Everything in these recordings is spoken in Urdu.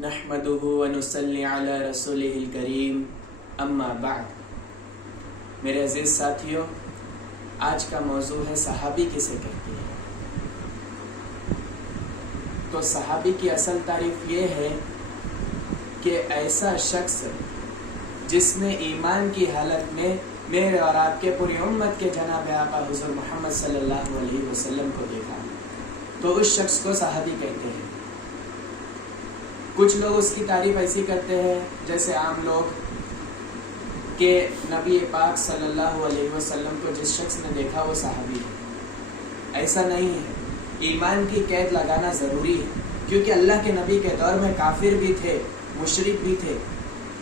نحمدہ ونصلی علی رسولہ الکریم اما بعد۔ میرے عزیز ساتھیوں، آج کا موضوع ہے صحابی کسے کہتے ہیں۔ تو صحابی کی اصل تعریف یہ ہے کہ ایسا شخص جس نے ایمان کی حالت میں میرے اور آپ کے پوری امت کے جناب آقا حضور محمد صلی اللہ علیہ وسلم کو دیکھا، تو اس شخص کو صحابی کہتے ہیں۔ کچھ لوگ اس کی تعریف ایسی کرتے ہیں جیسے عام لوگ کہ نبی پاک صلی اللہ علیہ وسلم کو جس شخص نے دیکھا وہ صحابی ہے۔ ایسا نہیں ہے، ایمان کی قید لگانا ضروری ہے، کیونکہ اللہ کے نبی کے دور میں کافر بھی تھے، مشرک بھی تھے۔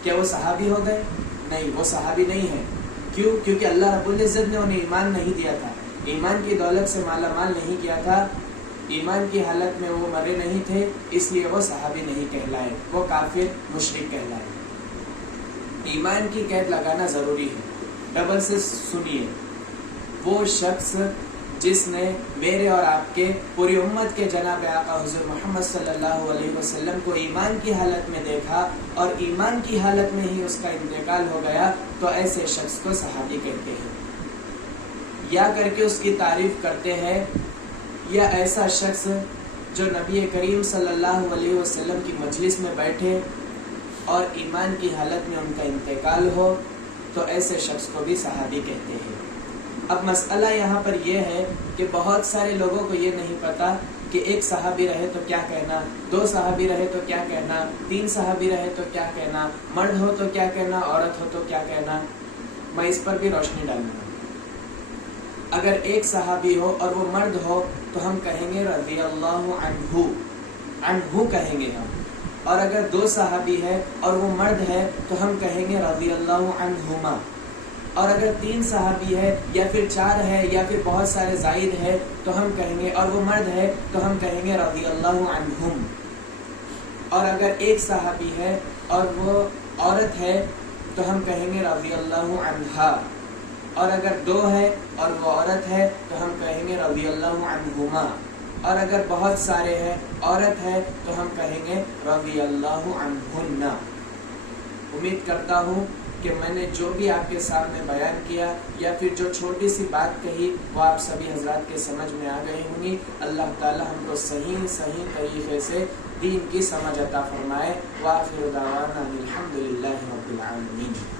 کیا وہ صحابی ہو گئے؟ نہیں، وہ صحابی نہیں ہے۔ کیوں؟ کیونکہ اللہ رب العزت نے انہیں ایمان نہیں دیا تھا، ایمان کی دولت سے مالا مال نہیں کیا تھا، ایمان کی حالت میں وہ مرے نہیں تھے، اس لیے وہ صحابی نہیں کہلائے، وہ کافر مشرک کہلائے۔ ایمان کی قید لگانا ضروری ہے۔ ڈبل سے سنیے، وہ شخص جس نے میرے اور آپ کے پوری امت کے جناب آقا حضور محمد صلی اللہ علیہ وسلم کو ایمان کی حالت میں دیکھا اور ایمان کی حالت میں ہی اس کا انتقال ہو گیا، تو ایسے شخص کو صحابی کہتے ہیں۔ یا کر کے اس کی تعریف کرتے ہیں، یا ایسا شخص جو نبی کریم صلی اللہ علیہ وسلم کی مجلس میں بیٹھے اور ایمان کی حالت میں ان کا انتقال ہو، تو ایسے شخص کو بھی صحابی کہتے ہیں۔ اب مسئلہ یہاں پر یہ ہے کہ بہت سارے لوگوں کو یہ نہیں پتا کہ ایک صحابی رہے تو کیا کہنا، دو صحابی رہے تو کیا کہنا، تین صحابی رہے تو کیا کہنا، مرد ہو تو کیا کہنا، عورت ہو تو کیا کہنا۔ میں اس پر بھی روشنی ڈالوں گا۔ اگر ایک صحابی ہو اور وہ مرد ہو تو ہم کہیں گے رضی اللہ عنہ، عنہ کہیں گے ہم۔ اور اگر دو صحابی ہے اور وہ مرد ہے تو ہم کہیں گے رضی اللہ عنہما۔ اور اگر تین صحابی ہے یا پھر چار ہے یا پھر بہت سارے زائد ہے تو ہم کہیں گے، اور وہ مرد ہے تو ہم کہیں گے رضی اللہ عنہم۔ اور اگر ایک صحابی ہے اور وہ عورت ہے تو ہم کہیں گے رضی اللہ عنہا۔ اور اگر دو ہے اور وہ عورت ہے تو ہم کہیں گے رضی اللہ عنہما۔ اور اگر بہت سارے ہیں عورت ہے تو ہم کہیں گے رضی اللہ عنہن۔ امید کرتا ہوں کہ میں نے جو بھی آپ کے سامنے بیان کیا یا پھر جو چھوٹی سی بات کہی وہ آپ سبھی حضرات کے سمجھ میں آ گئی ہوں گی۔ اللہ تعالی ہم کو صحیح طریقے سے دین کی سمجھ عطا فرمائے۔ وآخر دعوانا الحمدللہ رب العالمین۔